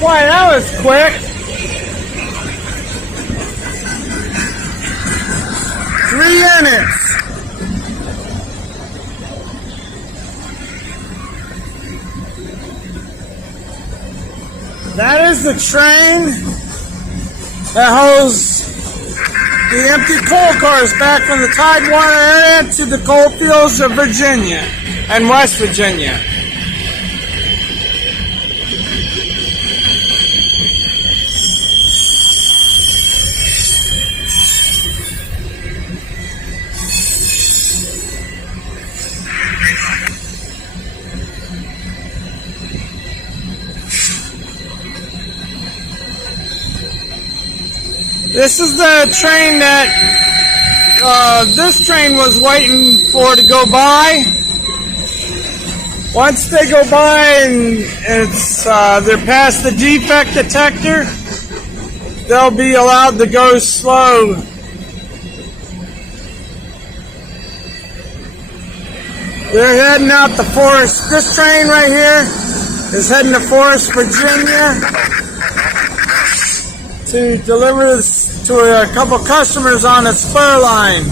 Why, that was quick. 3 minutes. That is the train that holds the empty coal cars back from the Tidewater area to the coal fields of Virginia and West Virginia. This is the train that this train was waiting for to go by. Once they go by and they're past the defect detector, they'll be allowed to go slow. They're heading out to Forest. This train right here is heading to Forest, Virginia, to deliver this to a couple customers on a spur line.